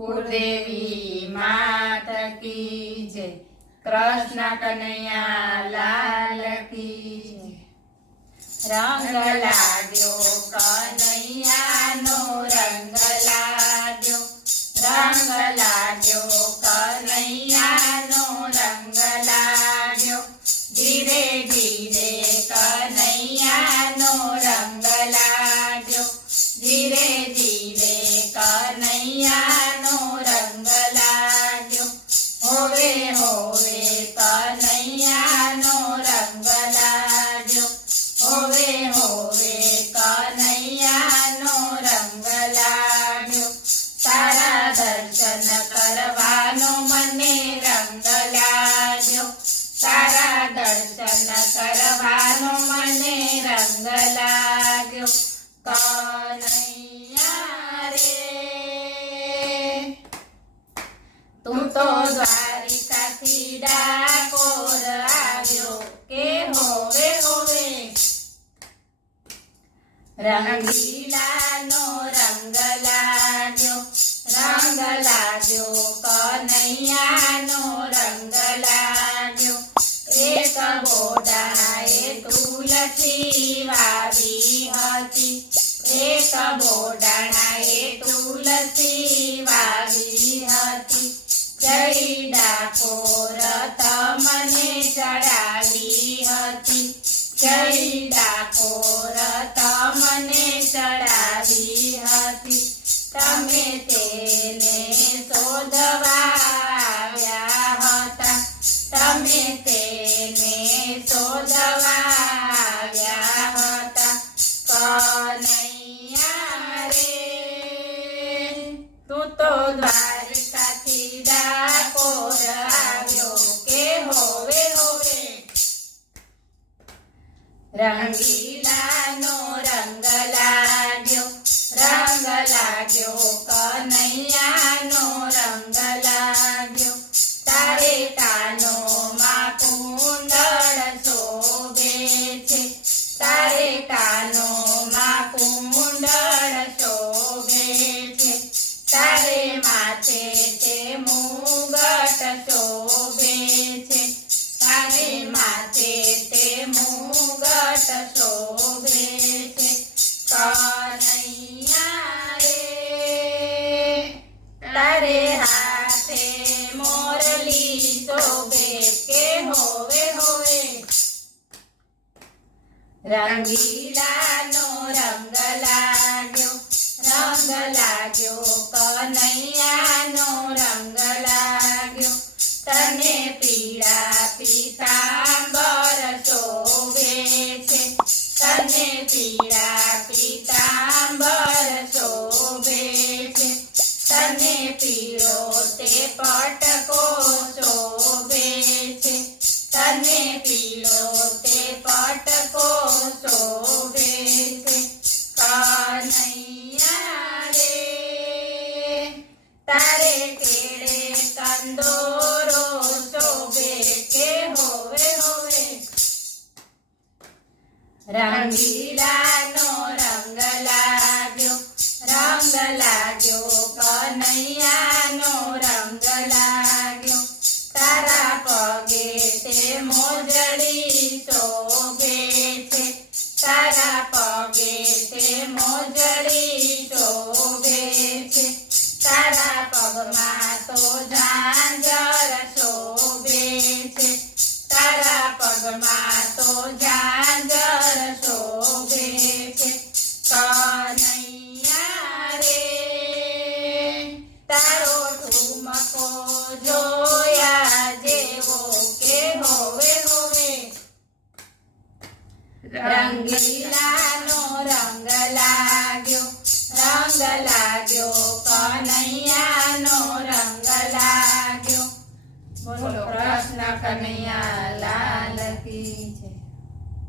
કુળદેવી માત કી જય, કૃષ્ણ કનૈયા લાલ કી જય। રંગ લાગ્યો કનૈયાનો રંગ લાગ્યો, રંગ લાગ્યો કનૈયાનો રંગ લાગ્યો, ધીરે ધીરે કનૈયાનો રંગ લાગ્યો, ધીરે ધીરે કનૈયાનો રંગ લાગ્યો, હોવે હોવે કનૈયાનો રંગ લાગ્યો, હોવે હોવે કનૈયાનો રંગ લાગ્યો, તારા દર્શન કરવાનો મને રંગ લાગ્યો, તારા દર્શન કરવાનો મને રંગ લાગ્યો, કનૈયા રે તું તો દ્વારિકાથી ડાકોર આવ્યો કે હોવે હોવે, રંગીલાનો રંગ લાગ્યો, રંગ લાગ્યો કનૈયાનો રંગ લાગ્યો, એક બોડાએ તુલસી વાવી હતી, એક બોડાણાએ તુલસી વાવી હતી, જય ડાકોર તમને ચડાવી હતી, જય ડાકોર તમને ચડાવી હતી, તમે તેને શોધવા આવ્યા હતા, તમે તેને શોધવા આવ્યા હતા, કનૈયા રે તું તો દ્વારકાથી ડાકોર આવ્યો કે હોવે હોવે, રંગીલાનો રંગ લાગ્યો, રંગ લાગ્યો કનૈયાનો રંગ લાગ્યો, તારે કાનોમાં કુંડળ શોભે છે, તારે કાનોમાં કુંડળ શોભે છે, તારે માથે તે મુગટ શોભે છે, તારે માથે તે મુગટ શોભે છે, કનૈયા રે તારે હાથે મોરલી શોભે કે હોવે હોવે, રંગીલાનો રંગ લાગ્યો, રંગ લાગ્યો કનૈયાનો રંગ લાગ્યો, તને પીળા પીતાંબર શોભે છે, તને પીળા પીતાંબર શોભે છે, તને પીળો તે પટકો શોભે છે, તને પીળો તે પટકો શોભે છે, કનૈયા રે તારે કેળે કંદોરો શોભે કે હોવે હોવે, રંગીલાનો રંગ લાગ્યો, રંગ લાગ્યો કનૈયાનો રંગ લાગ્યો, તારા પગે તે મોજડી શોભે છે, તારા પગે તે મોજડી શોભે છે, તારા પગમાં તો ઝાંઝર શોભે છે, તારા પગમાં તો ઝાંઝર શોભે છે, કનૈયા રે તારો ઠુમકો જોયા જેવો કે હોવે હોવે, રંગીલાનો રંગ લાગ્યો, રંગ લાગ્યો કનૈયાનો રંગ લાગ્યો, બોલો કૃષ્ણ કનૈયા